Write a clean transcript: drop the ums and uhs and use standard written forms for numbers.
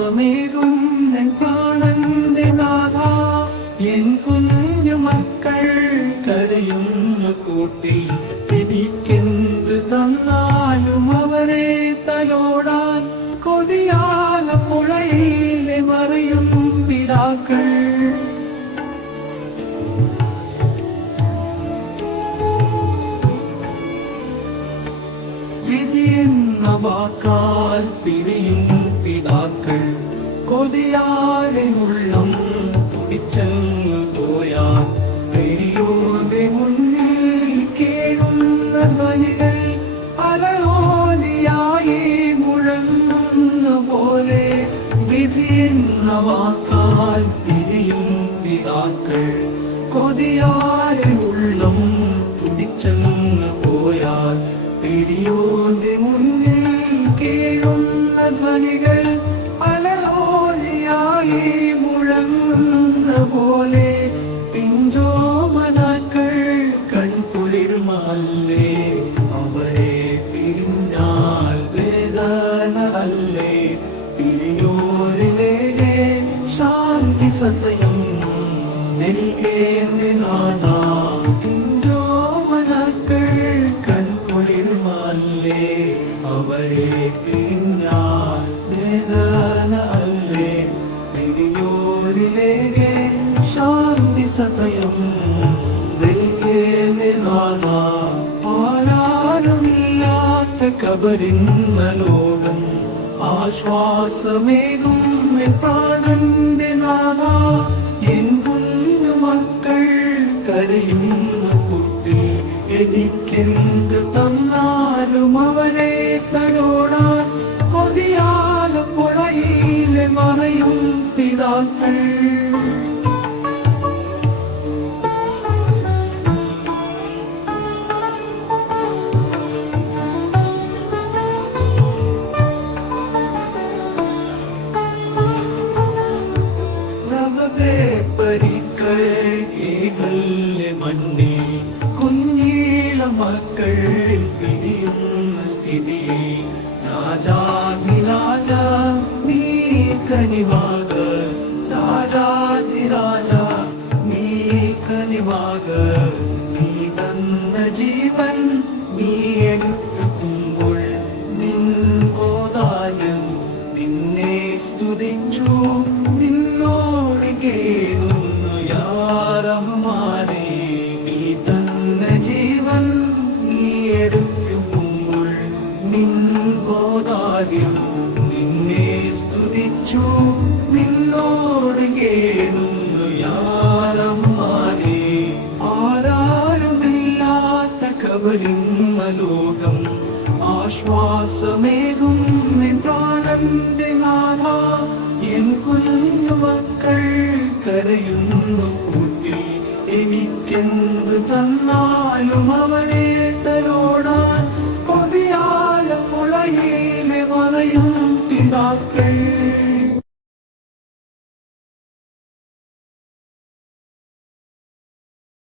ആശ്വാസമേകും N പ്രാണന്റെ നാഥ. N കുഞ്ഞു മക്കൾ കരയുന്ന കൂട്ടിൽ എനിക്കെന്ത് തന്നാലും അവരെ തലോടാൻ കൊതിയാല പുഴയിലെ മറിയും പിതാക്കൾ. വിധിയെന്ന വാക്കാൽ പിരിയും പിതാക്കൾ കൊതിയാലെ ഉള്ളം തുടിച്ചങ്ങ് പോയാൽ പെരിയോന്റെ മുന്നിൽ കേഴുന്ന ധ്വനികൾ അലരോലിയായി മുഴങ്ങുന്ന പോലെ. വിധിയെന്ന വാക്കാൽ പിരിയും പിതാക്കൾ കൊതിയാലെ ഉള്ളം തുടിച്ചങ്ങ് പോയാൽ പെരിയോന്റെ മുന്നിൽ കേഴുന്ന ധ്വനികൾ അലരോലിയായി മുഴങ്ങുന്ന പോലെ. പിഞ്ചോമനാക്കൾ കൺകുളിർമല്ലേ, അവരെ പിരിഞ്ഞാൽ വേദന അല്ലേ. പിരിയോരിലെ ശാന്തി സത്യം നൽകേന്ദ്രനാഥ. പിഞ്ചോമനാക്കൾ കൺകുളിർമല്ലേ, അവരെ പിരിഞ്ഞാൽ വേദന അല്ലേ. പിരിയോരിലെ ശാന്തി സതയം നൽകേന്ദ്രനാഥ. ആരാരുമില്ലാത്ത കബറിന്ന ലോകം ആശ്വാസമേകും എൻ പ്രാണന്റെ നാഥ. എൻ കുഞ്ഞു മക്കൾ കരയുന്ന കുട്ടി എനിക്കെന്ത് തന്നാലും അവരെ തലോടാൻ കൊതിയാല പുഴയിലെ മറയും പിതാക്കൾ. പരിക്കൾ മണ്ണിൽ കുഞ്ഞീള മക്കൾ പിരിയുന്ന സ്ഥിതി. രാജാധിരാജ നീ കനിവാക, രാജാധിരാജ നീ കനിവാക. നീ തന്ന ജീവൻ നീ എടുക്കുമ്പോൾ നിൻ ബോധായം നിന്നെ സ്തുതിച്ചു നിന്നോട് കേൾക്കുന്നു യാ റഹ്മാനേ. നീ തന്ന ജീവൻ നീ എടുക്കുമ്പോൾ നിൻ ബോധായം നിന്നെ സ്തുതിച്ചു നിന്നോട് കേൾക്കുന്നു യാ റഹ്മാനേ. ആരാരുമില്ലാത്ത കബറിന്ന ലോകം ആശ്വാസമേകും എൻ പ്രാണന്റെ നാഥ. എൻ കുഞ്ഞു മക്കൾ കരയുന്നു കൂട്ടിൽ എനിക്കെന്ത് തന്നാലും അവരെ